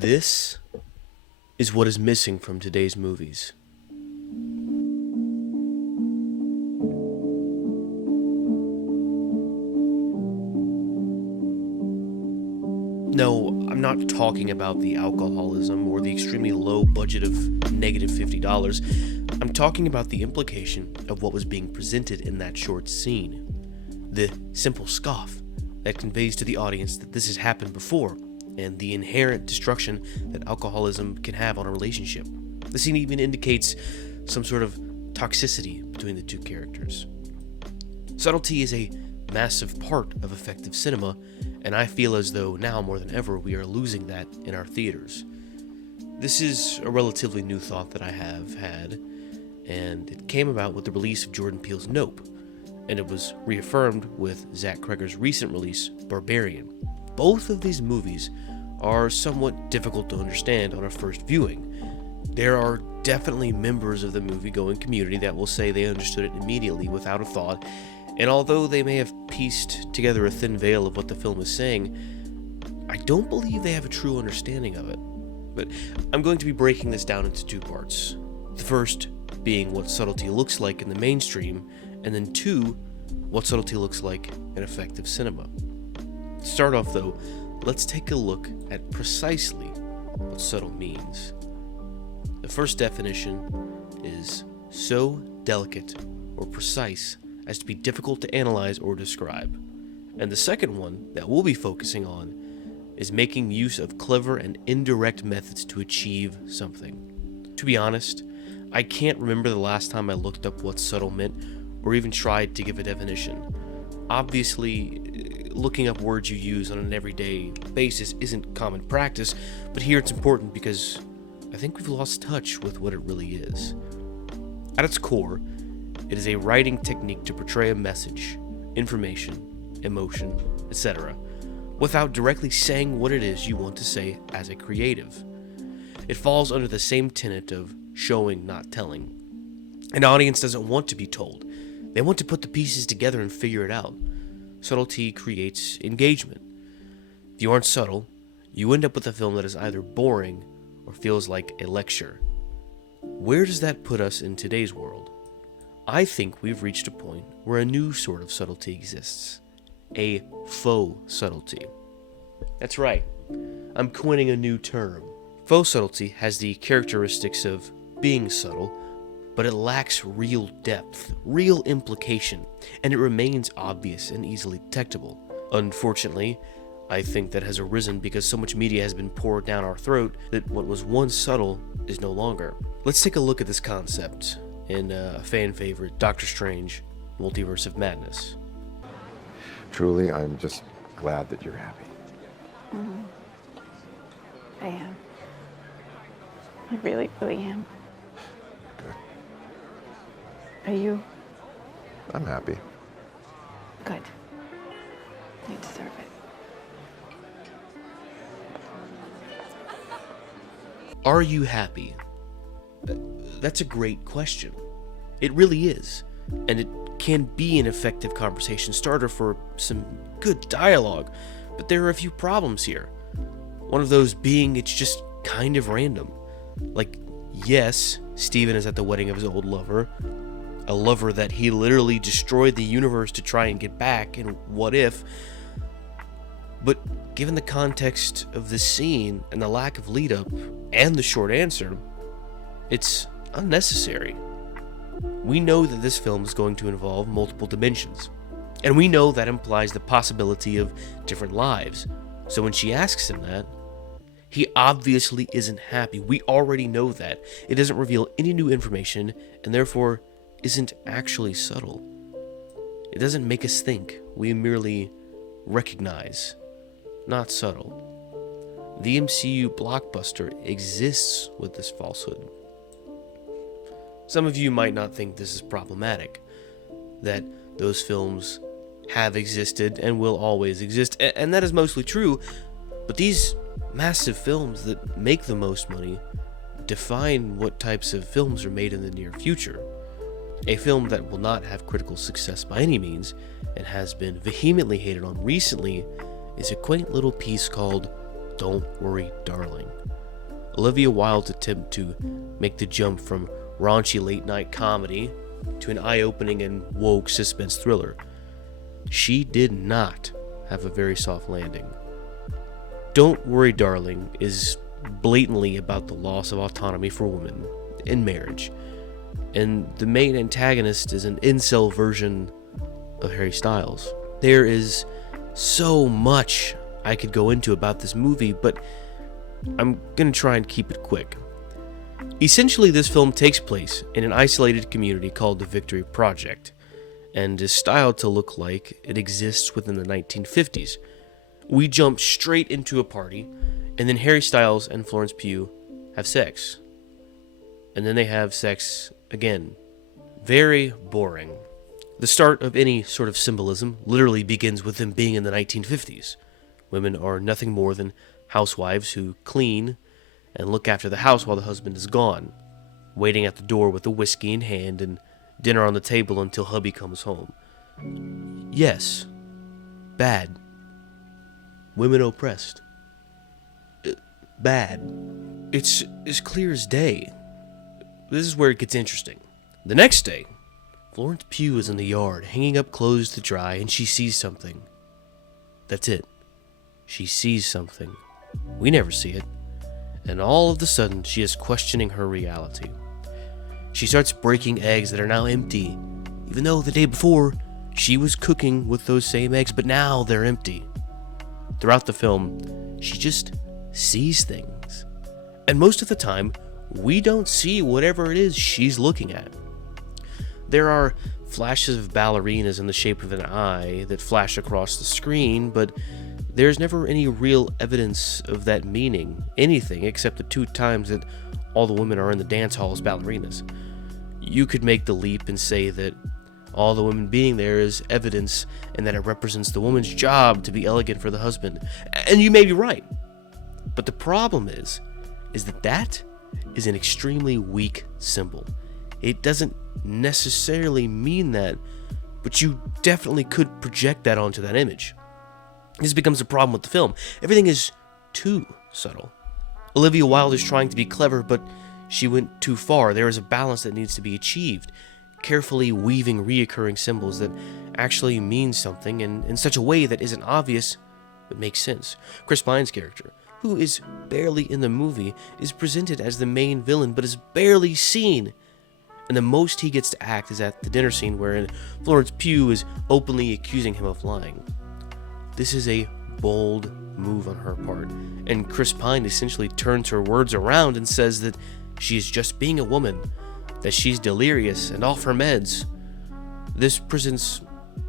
This is what is missing from today's movies. No, I'm not talking about the alcoholism or the extremely low budget of -$50. I'm talking about the implication of what was being presented in that short scene. The simple scoff that conveys to the audience that this has happened before, and the inherent destruction that alcoholism can have on a relationship. The scene even indicates some sort of toxicity between the two characters. Subtlety is a massive part of effective cinema, and I feel as though now more than ever we are losing that in our theaters. This is a relatively new thought that I have had, and it came about with the release of Jordan Peele's Nope, and it was reaffirmed with Zach Cregger's recent release, Barbarian. Both of these movies are somewhat difficult to understand on a first viewing. There are definitely members of the movie-going community that will say they understood it immediately without a thought, and although they may have pieced together a thin veil of what the film is saying, I don't believe they have a true understanding of it. But I'm going to be breaking this down into two parts. The first being what subtlety looks like in the mainstream, and then two, what subtlety looks like in effective cinema. To start off though, let's take a look at precisely what subtle means. The first definition is so delicate or precise as to be difficult to analyze or describe. And the second one that we'll be focusing on is making use of clever and indirect methods to achieve something. To be honest, I can't remember the last time I looked up what subtle meant or even tried to give a definition. Obviously, looking up words you use on an everyday basis isn't common practice, but here it's important because I think we've lost touch with what it really is. At its core, it is a writing technique to portray a message, information, emotion, etc., without directly saying what it is you want to say as a creative. It falls under the same tenet of showing, not telling. An audience doesn't want to be told. They want to put the pieces together and figure it out. Subtlety creates engagement. If you aren't subtle, you end up with a film that is either boring or feels like a lecture. Where does that put us in today's world? I think we've reached a point where a new sort of subtlety exists. A faux subtlety. That's right. I'm coining a new term. Faux subtlety has the characteristics of being subtle, but it lacks real depth, real implication, and it remains obvious and easily detectable. Unfortunately, I think that has arisen because so much media has been poured down our throat that what was once subtle is no longer. Let's take a look at this concept in a fan favorite, Doctor Strange, Multiverse of Madness. Truly, I'm just glad that you're happy. Mm-hmm. I am. I really, really am. Good. Are you? I'm happy. Good. You deserve it. Are you happy? That's a great question. It really is. And it can be an effective conversation starter for some good dialogue, but there are a few problems here. One of those being it's just kind of random. Like, yes, Steven is at the wedding of his old lover, a lover that he literally destroyed the universe to try and get back, and what if? But given the context of this scene and the lack of lead up and the short answer, it's unnecessary. We know that this film is going to involve multiple dimensions, and we know that implies the possibility of different lives. So when she asks him that, he obviously isn't happy. We already know that. It doesn't reveal any new information, and therefore isn't actually subtle. It doesn't make us think. We merely recognize. Not subtle. The MCU blockbuster exists with this falsehood. Some of you might not think this is problematic, that those films have existed and will always exist, and that is mostly true, but these massive films that make the most money define what types of films are made in the near future. A film that will not have critical success by any means, and has been vehemently hated on recently, is a quaint little piece called Don't Worry, Darling. Olivia Wilde's attempt to make the jump from raunchy late-night comedy to an eye-opening and woke suspense thriller. She did not have a very soft landing. Don't Worry, Darling is blatantly about the loss of autonomy for women in marriage, and the main antagonist is an incel version of Harry Styles. There is so much I could go into about this movie, but I'm gonna try and keep it quick. Essentially, this film takes place in an isolated community called the Victory Project, and is styled to look like it exists within the 1950s. We jump straight into a party, and then Harry Styles and Florence Pugh have sex. And then they have sex again. Very boring. The start of any sort of symbolism literally begins with them being in the 1950s. Women are nothing more than housewives who clean and look after the house while the husband is gone, waiting at the door with a whiskey in hand and dinner on the table until hubby comes home. Yes, bad. Women oppressed. Bad. It's as clear as day. This is where it gets interesting. The next day, Florence Pugh is in the yard, hanging up clothes to dry, and she sees something. That's it. She sees something. We never see it. And all of a sudden, she is questioning her reality. She starts breaking eggs that are now empty, even though the day before, she was cooking with those same eggs, but now they're empty. Throughout the film, she just sees things. And most of the time, we don't see whatever it is she's looking at. There are flashes of ballerinas in the shape of an eye that flash across the screen, but there's never any real evidence of that meaning anything except the 2 times that all the women are in the dance hall as ballerinas. You could make the leap and say that all the women being there is evidence and that it represents the woman's job to be elegant for the husband. And you may be right. But the problem is that is an extremely weak symbol. It doesn't necessarily mean that, but you definitely could project that onto that image. This becomes a problem with the film. Everything is too subtle. Olivia Wilde is trying to be clever, but she went too far. There is a balance that needs to be achieved, carefully weaving reoccurring symbols that actually mean something and in such a way that isn't obvious but makes sense. Chris Pine's character, who is barely in the movie, is presented as the main villain but is barely seen. And the most he gets to act is at the dinner scene wherein Florence Pugh is openly accusing him of lying. This is a bold move on her part, and Chris Pine essentially turns her words around and says that she is just being a woman, that she's delirious and off her meds. This presents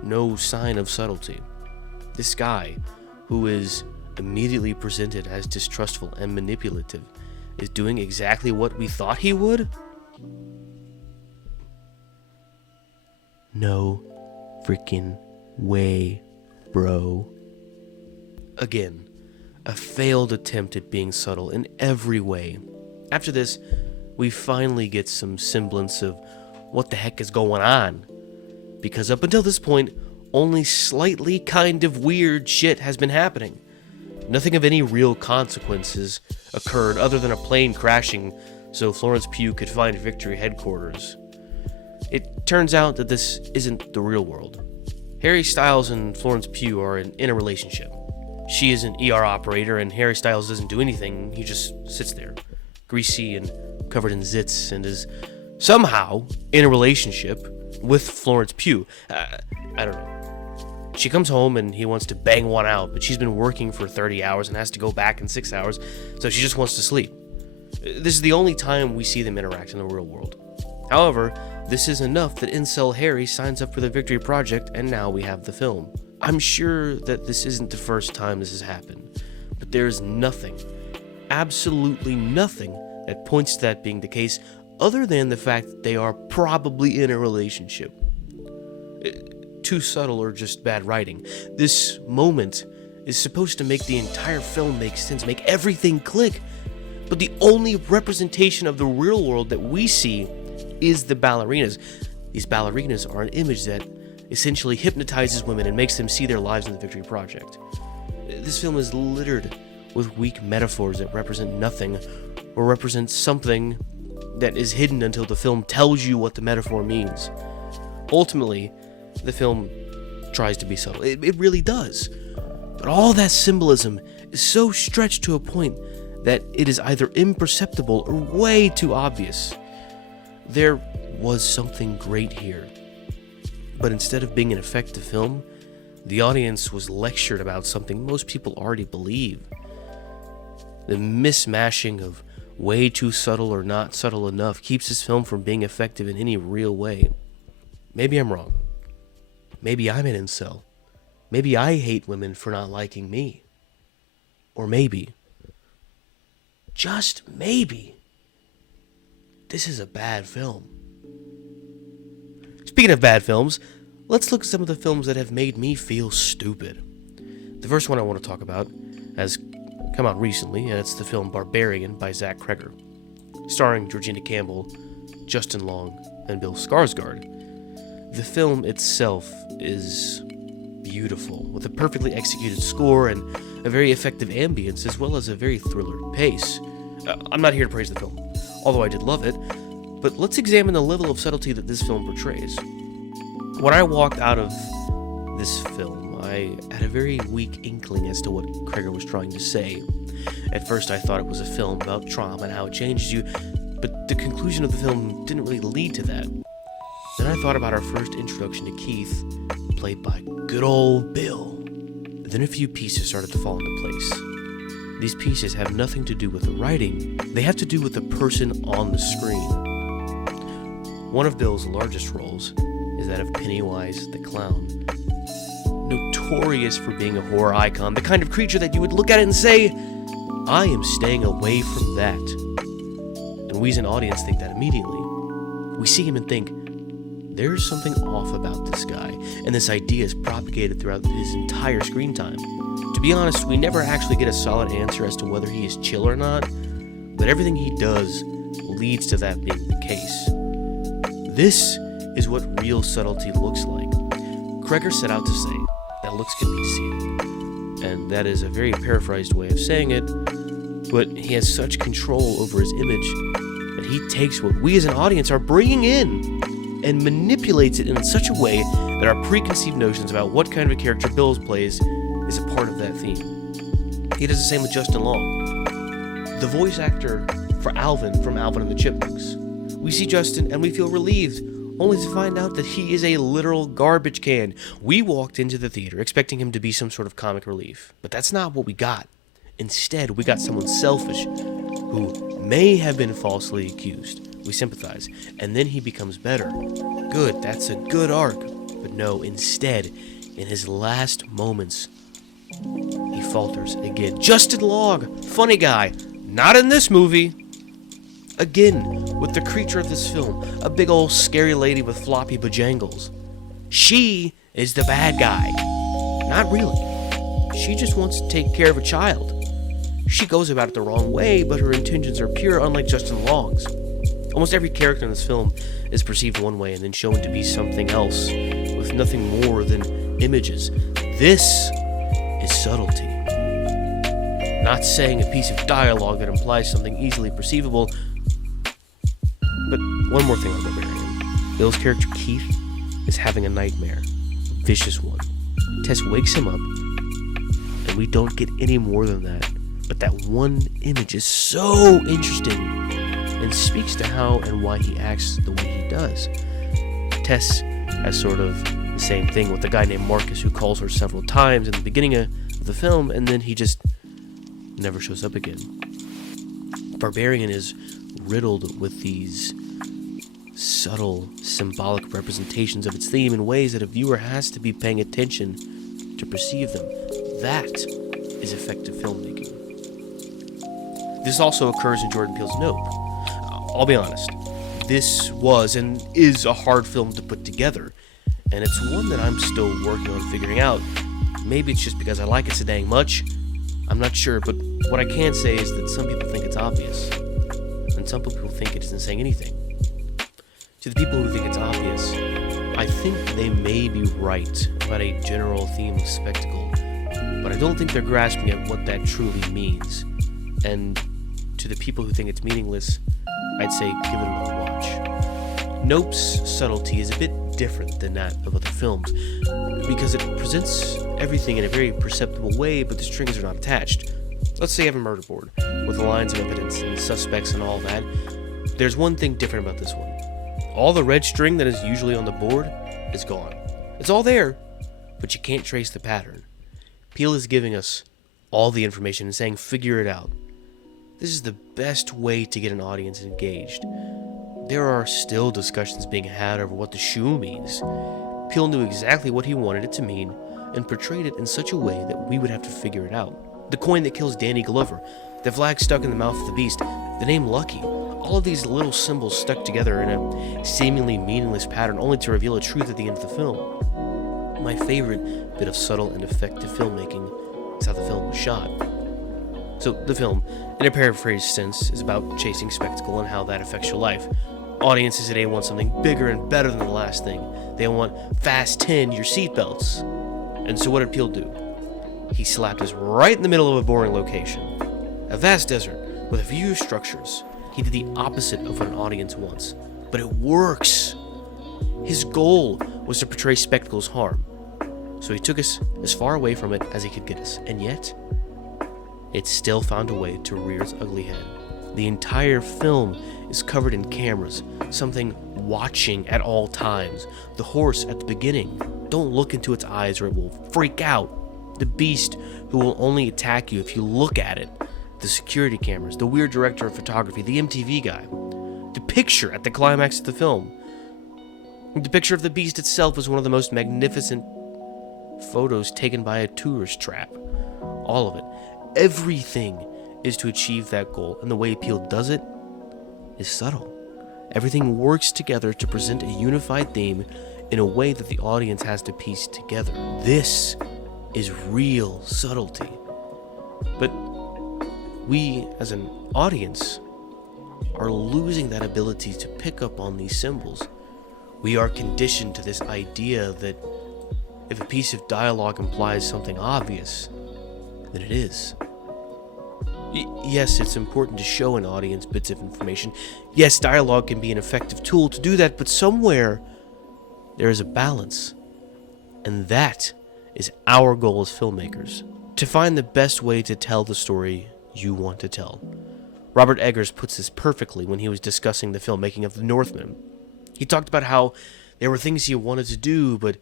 no sign of subtlety. This guy, who is immediately presented as distrustful and manipulative, is doing exactly what we thought he would? No freaking way, bro. Again, a failed attempt at being subtle in every way. After this, we finally get some semblance of what the heck is going on. Because up until this point, only slightly kind of weird shit has been happening. Nothing of any real consequences occurred other than a plane crashing so Florence Pugh could find Victory headquarters. It turns out that this isn't the real world. Harry Styles and Florence Pugh are in a relationship. She is an ER operator and Harry Styles doesn't do anything, he just sits there, greasy and covered in zits, and is somehow in a relationship with Florence Pugh. I don't know. She comes home and he wants to bang one out, but she's been working for 30 hours and has to go back in 6 hours, so she just wants to sleep. This is the only time we see them interact in the real world. However, this is enough that incel Harry signs up for the Victory Project, and now we have the film. I'm sure that this isn't the first time this has happened, but there is nothing, absolutely nothing, that points to that being the case, other than the fact that they are probably in a relationship. Too subtle or just bad writing. This moment is supposed to make the entire film make sense, make everything click, but the only representation of the real world that we see is the ballerinas. These ballerinas are an image that essentially hypnotizes women and makes them see their lives in the Victory Project. This film is littered with weak metaphors that represent nothing or represent something that is hidden until the film tells you what the metaphor means. Ultimately, the film tries to be subtle. It really does. But all that symbolism is so stretched to a point that it is either imperceptible or way too obvious. There was something great here. But instead of being an effective film, the audience was lectured about something most people already believe. The mismashing of way too subtle or not subtle enough keeps this film from being effective in any real way. Maybe I'm wrong. Maybe I'm an incel. Maybe I hate women for not liking me. Or maybe, just maybe, this is a bad film. Speaking of bad films, let's look at some of the films that have made me feel stupid. The first one I want to talk about has come out recently, and it's the film Barbarian by Zach Cregger, starring Georgina Campbell, Justin Long, and Bill Skarsgård. The film itself is beautiful, with a perfectly executed score and a very effective ambience, as well as a very thriller pace. I'm not here to praise the film, although I did love it, but let's examine the level of subtlety that this film portrays. When I walked out of this film, I had a very weak inkling as to what Cregger was trying to say. At first, I thought it was a film about trauma and how it changes you, but the conclusion of the film didn't really lead to that. Then I thought about our first introduction to Keith, played by good old Bill. Then a few pieces started to fall into place. These pieces have nothing to do with the writing, they have to do with the person on the screen. One of Bill's largest roles is that of Pennywise the Clown. Notorious for being a horror icon, the kind of creature that you would look at it and say, I am staying away from that. And we as an audience think that immediately. We see him and think, there's something off about this guy, and this idea is propagated throughout his entire screen time. To be honest, we never actually get a solid answer as to whether he is chill or not, but everything he does leads to that being the case. This is what real subtlety looks like. Cregger set out to say that looks can be deceiving, and that is a very paraphrased way of saying it, but he has such control over his image that he takes what we as an audience are bringing in and manipulates it in such a way that our preconceived notions about what kind of a character Bill plays is a part of that theme. He does the same with Justin Long, the voice actor for Alvin from Alvin and the Chipmunks. We see Justin and we feel relieved, only to find out that he is a literal garbage can. We walked into the theater expecting him to be some sort of comic relief, but that's not what we got. Instead, we got someone selfish who may have been falsely accused. We sympathize, and then he becomes better. Good, that's a good arc. But no, instead, in his last moments, he falters again. Justin Long, funny guy, not in this movie. Again, with the creature of this film, a big old scary lady with floppy bojangles. She is the bad guy. Not really. She just wants to take care of a child. She goes about it the wrong way, but her intentions are pure, unlike Justin Long's. Almost every character in this film is perceived one way and then shown to be something else, with nothing more than images. This is subtlety. Not saying a piece of dialogue that implies something easily perceivable, but one more thing on Barbarian. Bill's character Keith is having a nightmare, a vicious one. Tess wakes him up, and we don't get any more than that. But that one image is so interesting and speaks to how and why he acts the way he does. Tess has sort of the same thing with a guy named Marcus who calls her several times in the beginning of the film, and then he just never shows up again. Barbarian is riddled with these subtle, symbolic representations of its theme in ways that a viewer has to be paying attention to perceive them. That is effective filmmaking. This also occurs in Jordan Peele's Nope. I'll be honest, this was and is a hard film to put together, and it's one that I'm still working on figuring out. Maybe it's just because I like it so dang much. I'm not sure, but what I can say is that some people think it's obvious, and some people think it isn't saying anything. To the people who think it's obvious, I think they may be right about a general theme of spectacle, but I don't think they're grasping at what that truly means. And to the people who think it's meaningless, I'd say give it another watch. Nope's subtlety is a bit different than that of other films, because it presents everything in a very perceptible way, but the strings are not attached. Let's say you have a murder board, with lines of evidence and suspects and all that. There's one thing different about this one. All the red string that is usually on the board is gone. It's all there, but you can't trace the pattern. Peele is giving us all the information and saying, figure it out. This is the best way to get an audience engaged. There are still discussions being had over what the shoe means. Peele knew exactly what he wanted it to mean and portrayed it in such a way that we would have to figure it out. The coin that kills Danny Glover, the flag stuck in the mouth of the beast, the name Lucky, all of these little symbols stuck together in a seemingly meaningless pattern only to reveal a truth at the end of the film. My favorite bit of subtle and effective filmmaking is how the film was shot. So the film, in a paraphrased sense, is about chasing spectacle and how that affects your life. Audiences today want something bigger and better than the last thing. They want fast 10 your seatbelts. And so what did Peele do? He slapped us right in the middle of a boring location. A vast desert with a few structures. He did the opposite of what an audience wants. But it works. His goal was to portray spectacle's harm. So he took us as far away from it as he could get us. And yet, it still found a way to rear its ugly head. The entire film is covered in cameras, something watching at all times. The horse at the beginning, don't look into its eyes or it will freak out. The beast who will only attack you if you look at it. The security cameras, the weird director of photography, the MTV guy. The picture at the climax of the film. The picture of the beast itself is one of the most magnificent photos taken by a tourist trap. All of it. Everything is to achieve that goal, and the way Peele does it is subtle. Everything works together to present a unified theme in a way that the audience has to piece together. This is real subtlety. But we, as an audience, are losing that ability to pick up on these symbols. We are conditioned to this idea that if a piece of dialogue implies something obvious, then it is. Yes, it's important to show an audience bits of information. Yes, dialogue can be an effective tool to do that, but somewhere there is a balance. And that is our goal as filmmakers, to find the best way to tell the story you want to tell. Robert Eggers puts this perfectly when he was discussing the filmmaking of The Northman. He talked about how there were things he wanted to do, but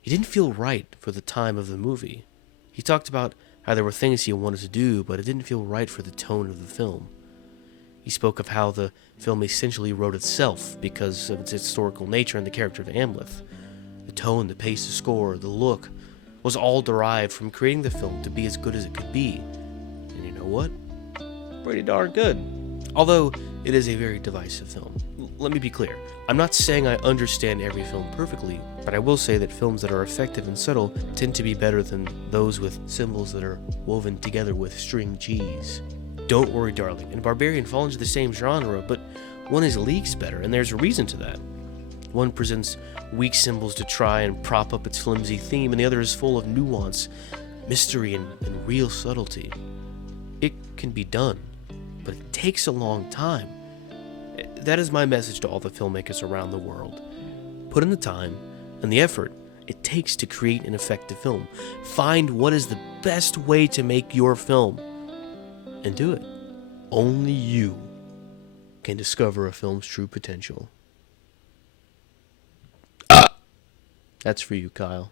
he didn't feel right for the time of the movie. He talked about how there were things he wanted to do, but it didn't feel right for the tone of the film. He spoke of how the film essentially wrote itself because of its historical nature and the character of Amleth. The tone, the pace, the score, the look was all derived from creating the film to be as good as it could be. And you know what? Pretty darn good. Although it is a very divisive film. Let me be clear. I'm not saying I understand every film perfectly, but I will say that films that are effective and subtle tend to be better than those with symbols that are woven together with string cheese. Don't Worry Darling and Barbarian fall into the same genre, but one is leagues better, and there's a reason to that. One presents weak symbols to try and prop up its flimsy theme, and the other is full of nuance, mystery, and real subtlety. It can be done, but it takes a long time. That is my message to all the filmmakers around the world. Put in the time and the effort it takes to create an effective film. Find what is the best way to make your film, and do it. Only you can discover a film's true potential. That's for you, Kyle.